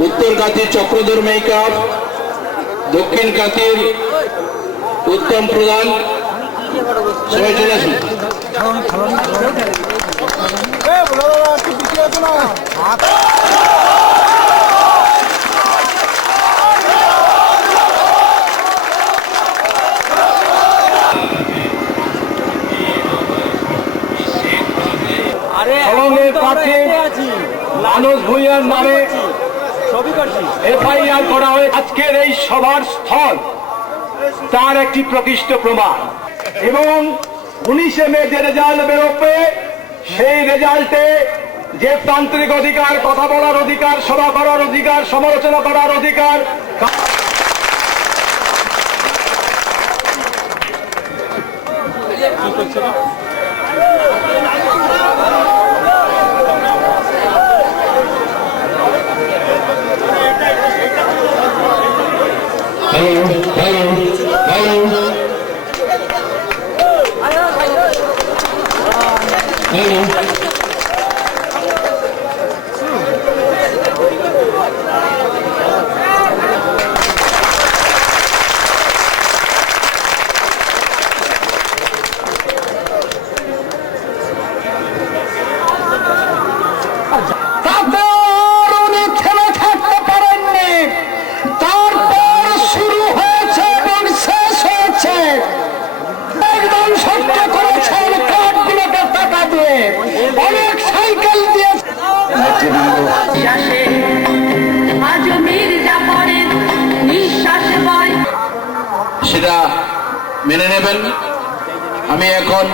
উত্তর কাতির চক্রধর মেকআপ, দক্ষিণ কাতির উত্তম প্রধান, সবাই চলে আসুন। মানুষ ভূঁইয়ার নামে এফআইআর করা হয়ে আজকের এই সভার স্থল তার একটি প্রকৃষ্ট প্রমাণ। এবং 19 মে যে রেজাল্ট বেরোবে, সেই রেজাল্টে যে তান্ত্রিক অধিকার, কথা বলার অধিকার, সভা করার অধিকার, সমালোচনা করার অধিকার, অনেক সাইকেল দিয়ে সেটা মেনে নেবেন। আমি এখন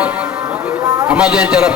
আমাদের যারা